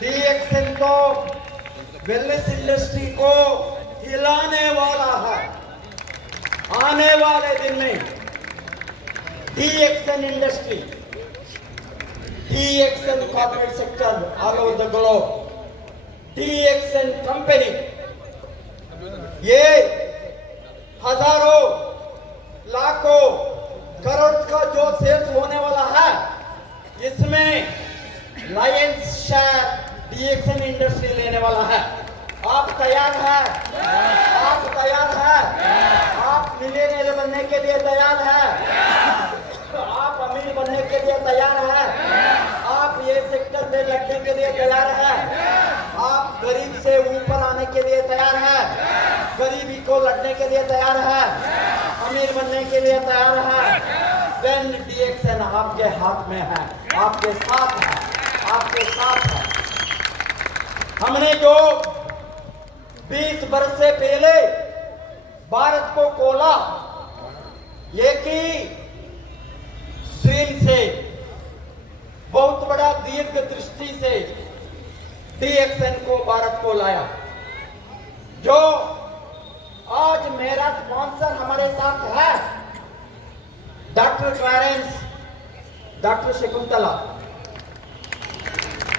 DXN तो wellness industry को हिलाने वाला है। आने वाले दिन में DXN industry, DXN corporate sector all over the globe, DXN company ये हजारों लाखों करोड़ का जो सेल्स होने वाला है, इसमें लायंस शेयर डीएक्सएन इंडस्ट्री लेने वाला है। आप तैयार हैं? आप तैयार हैं? आप मिलियनेयर बनने के लिए तैयार हैं? आप अमीर बनने के लिए तैयार हैं? आप ये सेक्टर में लगने के लिए तैयार हैं? आप गरीब से ऊपर आने के लिए तैयार हैं? गरीबी को लड़ने के लिए तैयार हैं? अमीर बनने के लिए तैयार हैं? देन डीएक्सएन आपके हाथ में है, आपके साथ है, आपके साथ है। हमने जो 20 वर्ष से पहले भारत को खोला, एक ही स्ट्रीम से, बहुत बड़ा दीर्घ दृष्टि से डीएक्सएन को भारत को लाया। जो आज मेरा स्पॉन्सर हमारे साथ है, डॉक्टर क्लैरेंस, डॉक्टर शकुंतला,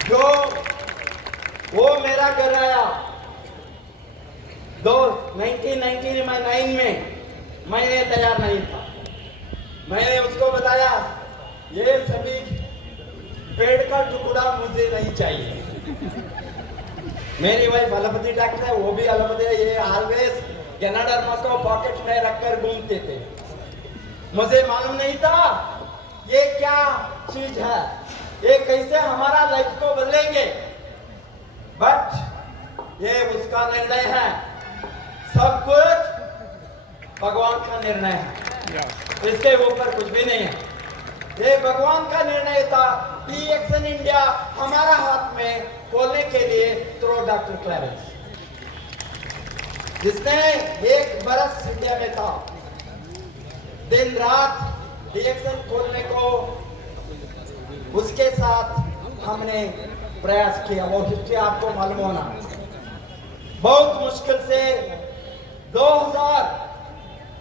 जो वो मेरा घर आया 1999 में। मैंने तैयार नहीं था। मैंने उसको बताया ये सभी पेड़ का टुकड़ा मुझे नहीं चाहिए। मेरी वाइफ एलोपैथी डॉक्टर है, वो भी एलोपैथी है। ये ऑलवेज गैनाडर्मा को पॉकेट में रखकर घूमते थे। मुझे मालूम नहीं था ये क्या चीज है, ये कैसे हमारा लाइफ को बदलेंगे। बट ये उसका निर्णय है, सब कुछ भगवान का निर्णय है, इसके ऊपर कुछ भी नहीं है। ये भगवान का निर्णय था। डीएक्सएन इंडिया हमारा हाथ में खोलने के लिए थ्रू डॉक्टर क्लैरेंस, जिसने 1 बरस इंडिया में था, दिन रात डीएक्सएन खोलने को उसके साथ हमने प्रयास किया। वो हिस्ट्री आपको मालूम होना। बहुत मुश्किल से 2000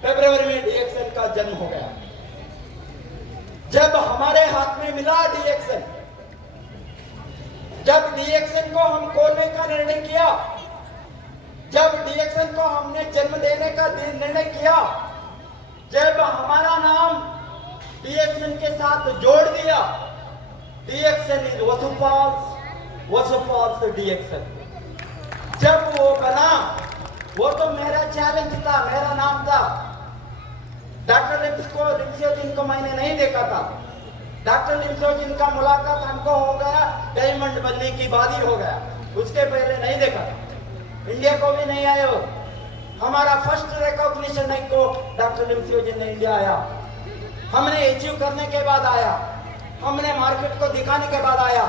फरवरी में डीएक्सएन का जन्म हो गया। जब हमारे हाथ में मिला डीएक्सएन, जब डीएक्सएन को हम खोलने का निर्णय किया, जब डीएक्सएन को हमने जन्म देने का निर्णय किया, जब हमारा नाम डीएक्सएन के साथ जोड़ दिया, डीएक्सएन इज वसुफॉल्स डीएक्सएन। जब वो बना, वो तो मेरा चैलेंज था, मेरा नाम था। डॉक्टर लिम्सियोजिन को मैंने नहीं देखा था। डॉक्टर लिम्सियोजिन का मुलाकात हमको हो गया डायमंड बनने की बाद ही हो गया, उसके पहले नहीं देखा था। इंडिया को भी नहीं आए हो। हमारा फर्स्ट रिकॉग्निशन नहीं को डॉक्टर लिम्सियोजिन ने इंडिया आया। हमने अचीव करने के बाद आया, हमने मार्केट को दिखाने के बाद आया,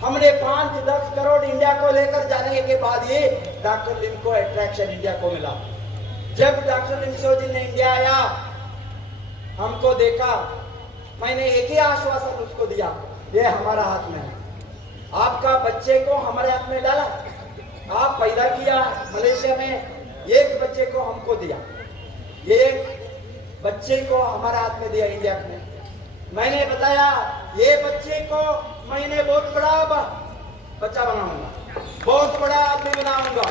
हमने 5-10 करोड़ इंडिया को लेकर जाने के बाद ये डॉक्टर लिम को अट्रैक्शन इंडिया को मिला। जब डॉक्टर लिम्सियोजिन ने इंडिया आया, हमको देखा, मैंने एक ही आश्वासन उसको दिया, ये हमारा हाथ में है। आपका बच्चे को हमारे हाथ में डाला, आप पैदा किया मलेशिया में, एक बच्चे को हमको दिया, एक बच्चे को हमारे हाथ में दिया इंडिया में। मैंने बताया ये बच्चे को मैंने बहुत बड़ा बच्चा बनाऊंगा, बहुत बड़ा आदमी बनाऊंगा।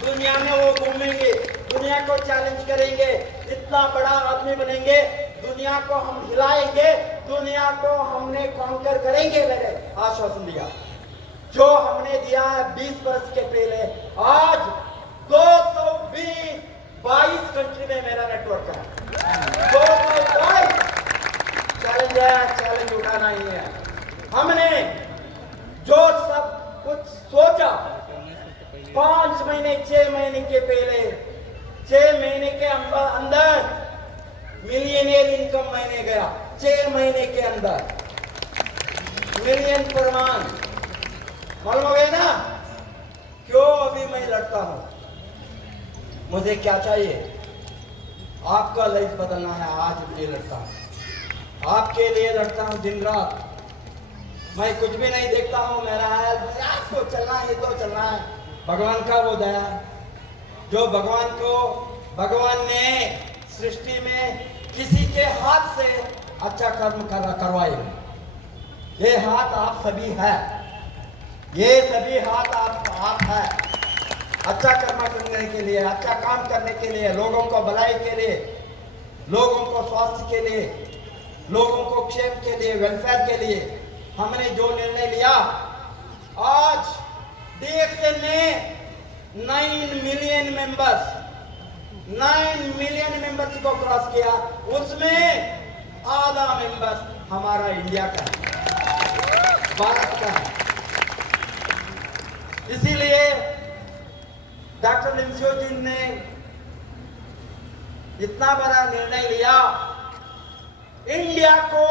दुनिया में वो घूमेंगे, दुनिया को चैलेंज करेंगे, इतना बड़ा आदमी बनेंगे, दुनिया को हम हिलाएंगे, दुनिया को हमने कॉन्कर करेंगे। मैंने आश्वासन दिया, जो हमने दिया है 20 वर्ष के पहले। आज 222 कंट्री में मेरा नेटवर्क है। 222 चैलेंज है, चैलेंज उठाना ही है। हमने जो सब कुछ सोचा 5 महीने 6 महीने के पहले, 6 महीने के अंदर मिलियनियर इनकम मैंने गया। 6 महीने के अंदर मिलियन प्रमाण मालूम हो गया ना। क्यों अभी मैं लड़ता हूं? मुझे क्या चाहिए? आपका लाइफ बदलना है। आज भी लड़ता हूं, आपके लिए लड़ता हूं दिन रात। मैं कुछ भी नहीं देखता हूँ, मेरा हाल आपको चलना है तो चलना है। भगवान का वो दया है, जो भगवान ने सृष्टि में किसी के हाथ से अच्छा कर्म करवाए। ये हाथ आप सभी है, ये सभी हाथ आप है अच्छा कर्म करने के लिए, अच्छा काम करने के लिए, लोगों को भलाई के लिए, लोगों को स्वास्थ्य के लिए, लोगों को क्षेम के लिए, वेलफेयर के लिए हमने जो निर्णय लिया। आज डीएक्सन ने 9 मिलियन मेंबर्स को क्रॉस किया, उसमें आधा मेंबर्स हमारा इंडिया का है, भारत का है। इसीलिए डॉक्टर लिंसियो जी ने इतना बड़ा निर्णय लिया, इंडिया को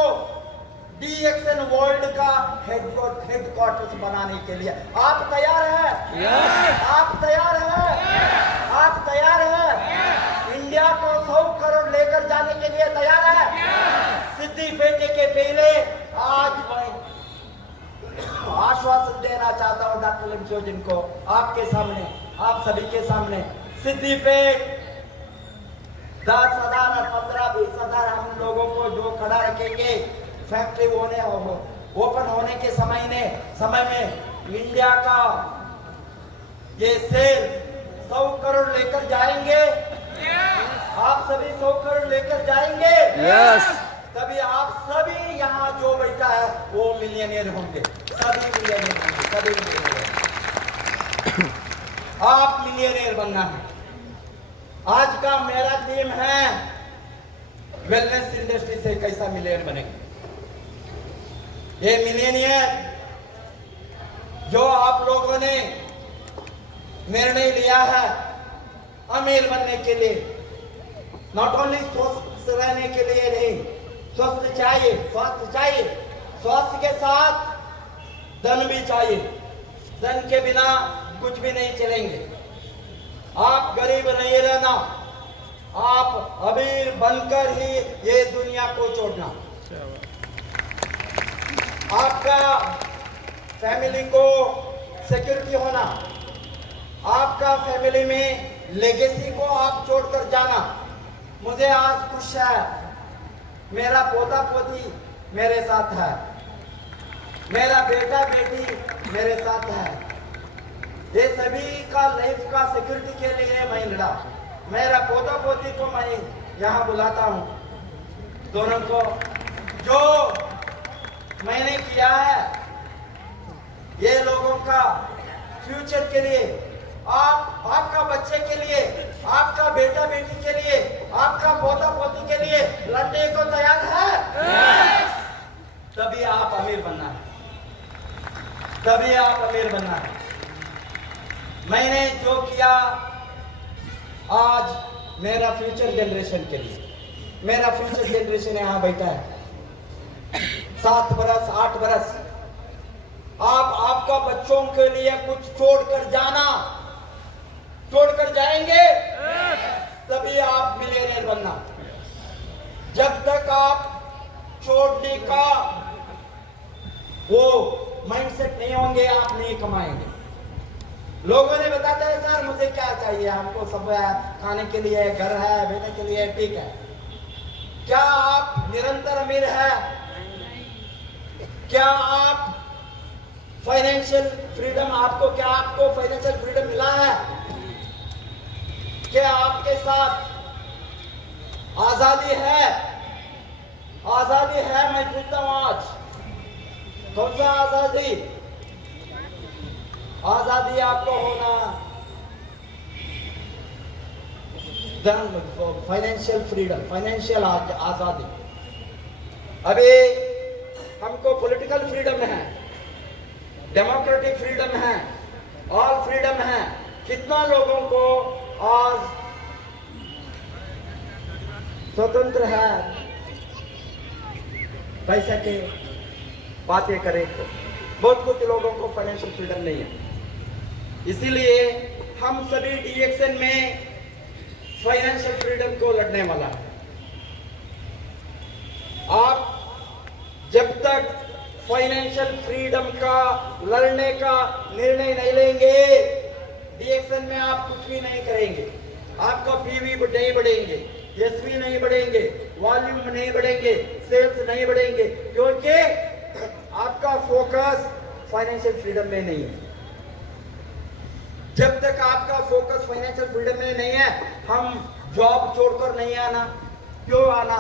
डीएक्सन वर्ल्ड का हेडक्वार्टर्स बनाने के लिए। आप तैयार हैं? yes. आप तैयार हैं? आप तैयार हैं? इंडिया को 100 करोड़ लेकर जाने के लिए तैयार है? yes. सिद्धि बेटे के पहले आज मैं आश्वासन देना चाहता हूं डॉक्टर लिंसियो जी को, आपके सामने, आप सभी के सामने, सिद्धि पेट 10,000 और 15-20,000 हम लोगों को जो खड़ा रखेंगे, फैक्ट्री ओपन होने के समय में इंडिया का ये सेल 100 करोड़ लेकर जाएंगे। आप सभी 100 करोड़ लेकर जाएंगे। तभी आप सभी यहाँ जो बैठा है वो मिलियनियर होंगे, सभी मिलियनियर होंगे, सभी मिलियनियर। आप मिलियनियर बनना है। आज का मेरा थीम है वेलनेस इंडस्ट्री से कैसा मिलियनियर बनेंगे। ये मिलियनियर जो आप लोगों ने निर्णय लिया है अमीर बनने के लिए, नॉट ओनली स्वस्थ रहने के लिए नहीं, स्वास्थ्य चाहिए, स्वास्थ्य के साथ धन भी चाहिए, धन के बिना कुछ भी नहीं चलेंगे। आप गरीब नहीं रहना, आप अमीर बनकर ही ये दुनिया को छोड़ना। आपका फैमिली को सिक्योरिटी होना, आपका फैमिली में लेगेसी को आप छोड़कर जाना। मुझे आज खुश है, मेरा पोता पोती मेरे साथ है, मेरा बेटा बेटी मेरे साथ है। ये सभी का लाइफ का सिक्योरिटी के लिए मैं लड़ा। मेरा पोता पोती को मैं यहाँ बुलाता हूँ, दोनों को जो मैंने किया है ये लोगों का फ्यूचर के लिए, आपका बच्चे के लिए, आपका बेटा बेटी के लिए, आपका पोता पोती के लिए लड़ने को तैयार है? yes. तभी आप अमीर बनना है, तभी आप अमीर बनना है। मैंने जो किया आज मेरा फ्यूचर जनरेशन के लिए, मेरा फ्यूचर जनरेशन यहाँ बैठा है, 7 बरस 8 बरस, आपका बच्चों के लिए कुछ छोड़कर जाएंगे, तभी आप मिलियनेयर बनना। जब तक आप छोड़ने का वो माइंडसेट नहीं होंगे, आप नहीं कमाएंगे। लोगों ने बताते हैं सर मुझे क्या चाहिए, हमको सब खाने के लिए घर है, बैठने के लिए ठीक है। क्या आप निरंतर अमीर है? क्या आप फाइनेंशियल फ्रीडम, आपको फाइनेंशियल फ्रीडम मिला है? क्या आपके साथ आजादी है? आजादी है, मैं पूछता हूं आज, कौन सा आजादी? आजादी आपको होना फाइनेंशियल फ्रीडम, फाइनेंशियल आजादी। अभी हमको पॉलिटिकल फ्रीडम है, डेमोक्रेटिक फ्रीडम है, ऑल फ्रीडम है। कितना लोगों को आज स्वतंत्र है, पैसे के बातें करें तो बहुत कुछ लोगों को फाइनेंशियल फ्रीडम नहीं है। इसीलिए हम सभी डीएक्सन में फाइनेंशियल फ्रीडम को लड़ने वाला है। आप जब तक फाइनेंशियल फ्रीडम का लड़ने का निर्णय नहीं लेंगे, डीएक्सन में आप कुछ भी नहीं करेंगे। आपका पीवी नहीं बढ़ेंगे, एसवी नहीं बढ़ेंगे, वॉल्यूम नहीं बढ़ेंगे, सेल्स नहीं बढ़ेंगे, क्योंकि आपका फोकस फाइनेंशियल फ्रीडम में नहीं है। जब तक आपका फोकस फाइनेंशियल फ्रीडम में नहीं है, हम जॉब छोड़कर नहीं आना। क्यों आना?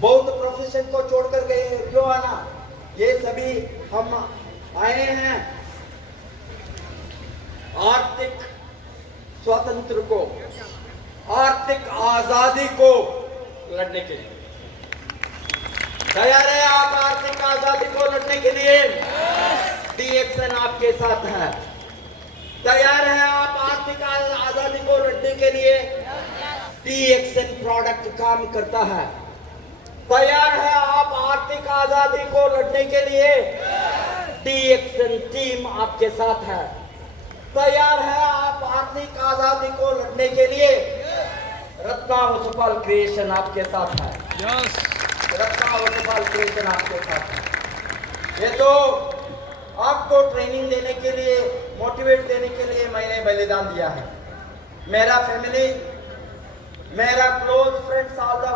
बहुत प्रोफेशन को छोड़कर गए, क्यों आना? ये सभी हम आए हैं आर्थिक स्वतंत्र को, आर्थिक आजादी को लड़ने के लिए। तैयार है आप आर्थिक आजादी को लड़ने के लिए? डीएक्सन आपके साथ है। तैयार है आप आर्थिक आजादी को लड़ने के लिए? डीएक्सन प्रोडक्ट काम करता है। तैयार है आप आर्थिक आजादी को लड़ने के लिए? डीएक्सन टीम आपके साथ है। तैयार है आप आर्थिक आजादी को लड़ने के लिए? रत्नावसुपाल क्रिएशन आपके साथ है। रत्नावसुपाल क्रिएशन आपके साथ है। ये तो आपको ट्रेनिंग देने के लिए, मोटिवेट देने के लिए मैंने बलिदान दिया है। मेरा फैमिली, मेरा close friends all the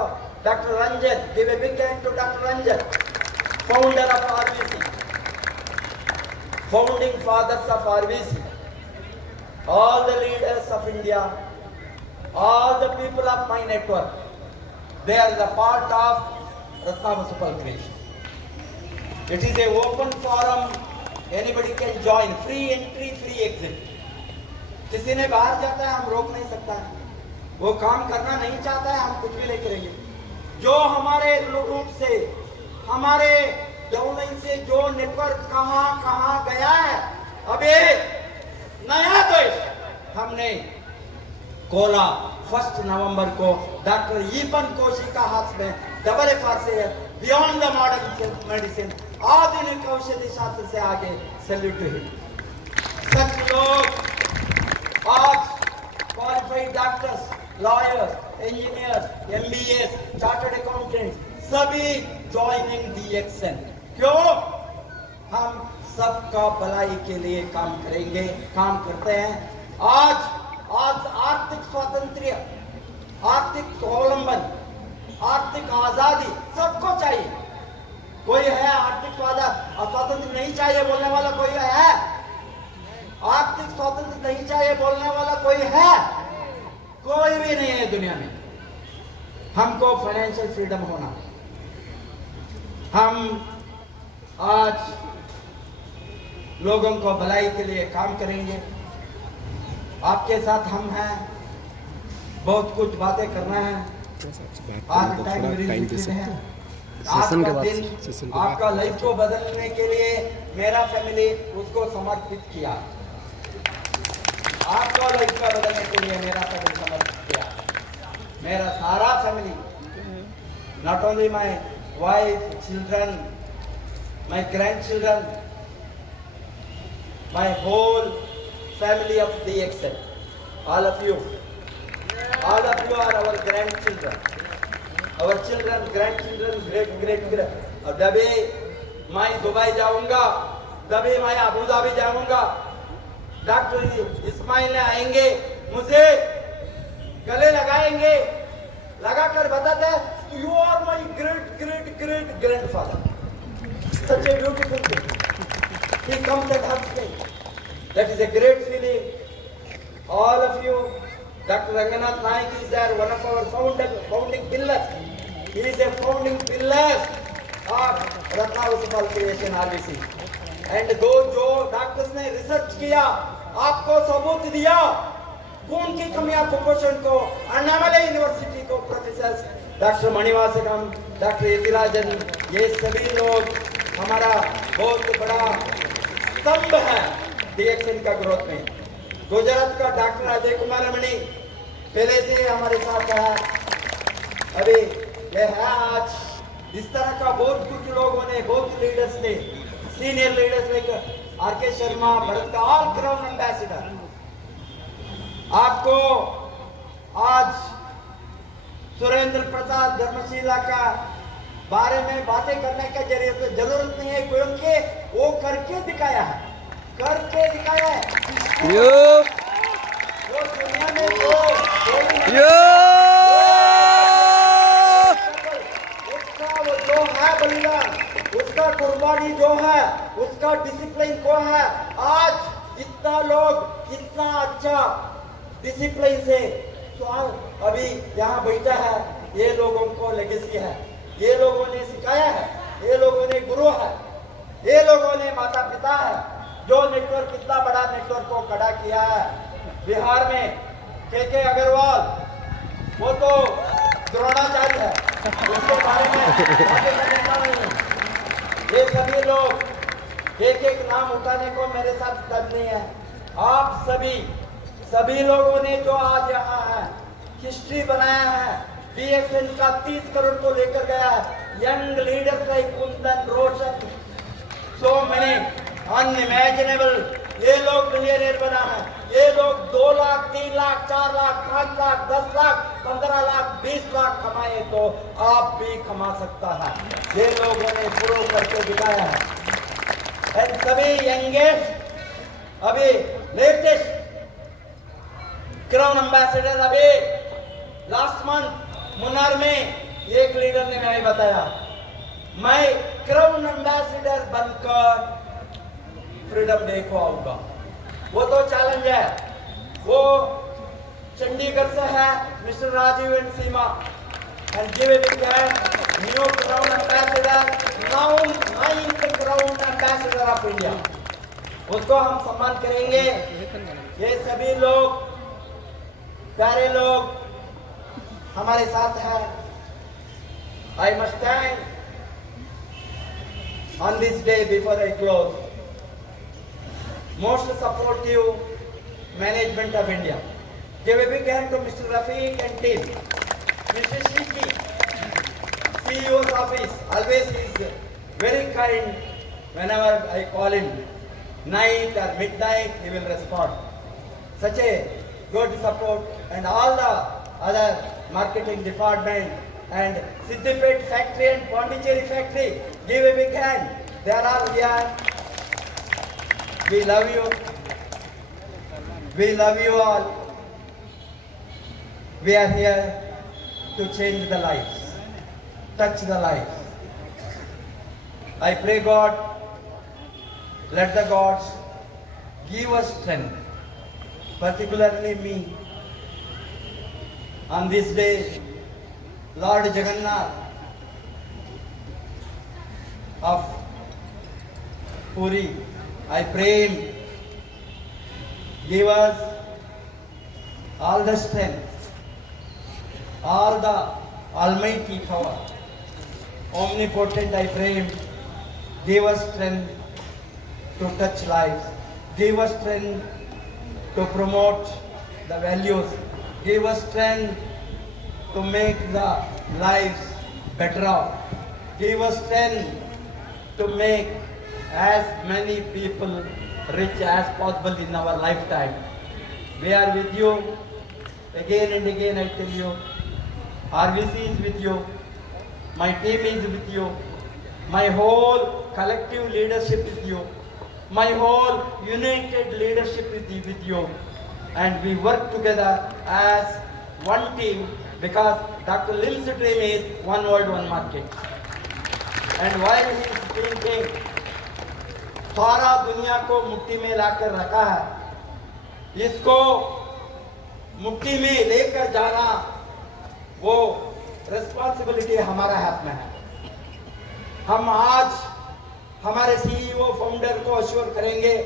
doctor Ranjan, give a big hand to doctor Ranjan, founder of RBC, founding fathers of RBC, all the leaders of India, all the people of my network, they are the part of Ratnavasupal creation. It is a open forum, anybody can join, free entry, free exit. किसी ने बाहर जाता है हम रोक नहीं सकता है, वो काम करना नहीं चाहता है हम कुछ भी नहीं करेंगे। जो हमारे रूट से, हमारे डाउनलाइन से जो नेटवर्क कहां कहां गया है, अबे नया देश हमने खोला 1 नवंबर को डॉक्टर ईपन कोशी का हाथ में डबल एफआर से बियॉन्ड द मॉडर्न मेडिसिन, आधुनिक औषधि शास्त्र से आगे, सैल्यूट टू हिम। सच लोग आज qualified doctors, lawyers, engineers, MBS, chartered accountants सभी ज्वाइनिंग डीएक्सन। क्यों? हम सबका भलाई के लिए काम करेंगे, काम करते हैं। आज आर्थिक स्वातंत्र्य, आर्थिक स्वावलंबन, आर्थिक आजादी सबको चाहिए। कोई है आर्थिक स्वातंत्र्य नहीं चाहिए बोलने वाला? कोई है आर्थिक स्वातंत्र्य नहीं चाहिए बोलने वाला? कोई है? कोई भी नहीं है दुनिया में। हमको फाइनेंशियल फ्रीडम होना। हम आज लोगों को भलाई के लिए काम करेंगे। आपके साथ हम हैं, बहुत कुछ बातें करना है। आज टाइम है, सेशन के बाद आपका लाइफ को बदलने के लिए मेरा फैमिली उसको समर्पित किया। आपका लाइफ को बदलने के लिए मेरा फैमिली समर्पित किया। मेरा सारा family, not only my wife, children, my grandchildren, my whole family of DXN, all of you are our grandchildren, our children, grandchildren, great. और दबे मैं दुबई जाऊंगा, दबे मैं अबू धाबी जाऊंगा, डॉक्टर इस्माइल आएंगे, मुझे गले लगाएंगे, लगाकर बताते हैं you are my great grandfather. Such a beautiful thing. He comes and hugs me. That is a great feeling. All of you, Dr. Ranganath Naik is there, one of our founding pillars. He is a founding pillar of Ratnavasupal Creation RBC. And जो doctors ने research किया, आपको सबूत दिया, खून की कमियां कुपोषण को, अन्नामलई यूनिवर्सिटी को प्रोफेसर डॉक्टर मणिवासकम, डॉक्टर यतिराजन, ये सभी लोग हमारा बहुत बड़ा स्तंभ है डीएक्सन का ग्रोथ में। गुजरात का डॉक्टर अजय कुमार मणि पहले से हमारे साथ है। अभी ये है आज इस तरह का बहुत कुछ लोगों ने, बहुत लीडर्स ने, senior leaders like RK. Sharma, Bharat का ऑल क्राउन एम्बेसडर। आपको आज सुरेंद्र प्रसाद धर्मशिला का बारे में बातें करने का जरूरत नहीं है, क्योंकि वो करके दिखाया है, करके दिखाया है। यो वो दुनिया में कोई नहीं, यो उसका वो जो है बलिदान, उसका कुर्बानी जो है, उसका डिसिप्लिन को है, आज इतना लोग इतना अच्छा डिसिप्लिन से तो अभी यहाँ बैठा है, ये लोगों को लेगेसी है, ये लोगों ने सिखाया है, ये लोगों ने गुरु है, ये लोगों ने माता पिता है, जो नेटवर्क इतना बड़ा नेटवर्क को खड़ा किया है बिहार में। के अग्रवाल वो तो द्रोणाचार्य है, उसके बारे में बातें करने का नहीं। ये सभी लोग एक एक नाम उठाने को मेरे साथ दम नहीं है। आप सभी लोगों ने जो आज यहाँ है हिस्ट्री बनाया है, BSN का 30 करोड़ को लेकर गया है, यंग लीडर लाइक कुंदन रोशन, सो मेनी अनइमेजिनेबल, ये लोग मिलियनेयर बना है, ये लोग 2 लाख 3 लाख 4 लाख 5 लाख 10 लाख 15 लाख 20 लाख कमाए तो आप भी कमा सकता है, ये लोगों ने प्रूव करके दिखाया है। एंड सभी यंगेस्ट अभी लेटेस्ट क्राउन एम्बेसडर, अभी लास्ट मंथ मुन्नार में एक लीडर ने हमें बताया, मैं क्राउन एम्बेसडर बनकर फ्रीडम डे को आऊंगा। वो तो चैलेंज है, वो चंडीगढ़ से है, mister Rajiv and Seema and give it new crown ambassador, now 9th crown ambassador of India, उसको हम सम्मान करेंगे। ये सभी लोग प्यारे लोग हमारे साथ हैं। I must thank on this day before I close most supportive management of India. Give a big hand to Mr. Rafiq and team. Mr. Shiki, CEO's office, always he is very kind. Whenever I call him, night or midnight, he will respond. Such a good support, and all the other marketing department and Siddipet factory and Pondicherry factory, give a big hand. They are all here. We love you. We love you all. We are here to change the lives, touch the lives. I pray God, let the gods give us strength, particularly me. On this day, Lord Jagannath of Puri, I pray him, give us all the strength, all the almighty power, omnipotent, I pray him, give us strength to touch lives, give us strength to promote the values, give us strength to make the lives better off. Give us strength to make as many people rich as possible in our lifetime. We are with you. Again and again I tell you, RVC is with you. My team is with you. My whole collective leadership is with you. My whole united leadership is with you. And we work together as one team, because Dr. Lim's dream is one world, one market. And while he is thinking, सारा दुनिया को मुट्ठी में लाकर रखा है, इसको मुट्ठी में लेकर जाना वो रिस्पॉन्सिबिलिटी हमारा हाथ में है। हम आज हमारे CEO फाउंडर को अश्योर करेंगे,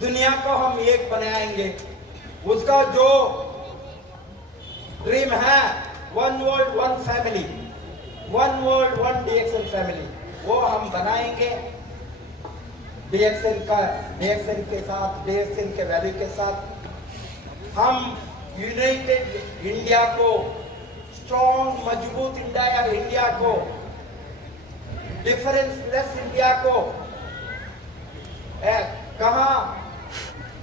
दुनिया को हम एक बनाएंगे। उसका जो ड्रीम है, one world one family, one world one DXN family, वो हम बनाएंगे। DXN के साथ, DXN के वैल्यू के साथ हम यूनाइटेड इंडिया को, स्ट्रॉन्ग मजबूत इंडिया को, डिफरेंस लेस इंडिया को, कहाँ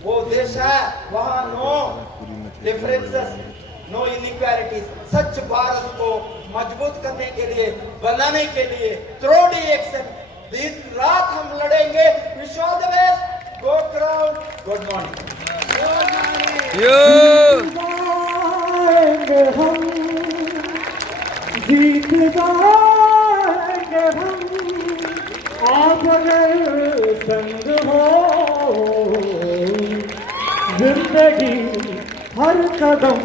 वो देश है वहाँ नो डिफरेंसेस, नो इनइक्वालिटीज, सच भारत को मजबूत करने के लिए, बनाने के लिए थ्रू एक्शन दिन रात हम लड़ेंगे। Wish all the best, go crowd, good morning. हम जीत जाएंगे हम, आप अगर संग हो। जिंदगी हर कदम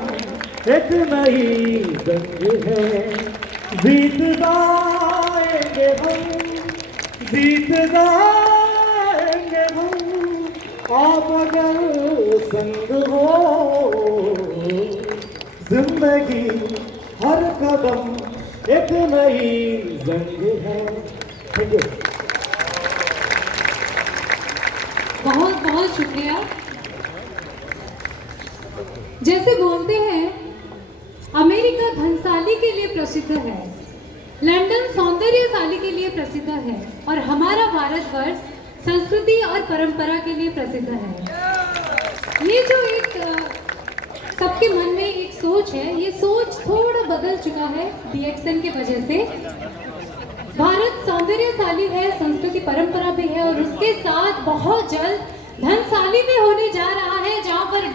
एक नई जंग है, जीत जाएंगे हम, जीत जाएंगे हम, आप अगर संग हो। जिंदगी हर कदम एक नई जंग है। Thank you. बहुत बहुत शुक्रिया। जैसे बोलते हैं अमेरिका धनशाली के लिए प्रसिद्ध है, लंदन सौंदर्यशाली के लिए प्रसिद्ध है, और हमारा भारतवर्ष संस्कृति और परंपरा के लिए प्रसिद्ध है। ये जो एक सबके मन में एक सोच है, ये सोच थोड़ा बदल चुका है DXN की वजह से। भारत सौंदर्यशाली है, संस्कृति परंपरा भी है, और उसके साथ बहुत जल्द धनशाली भी होने जा रहा है, जहाँ पर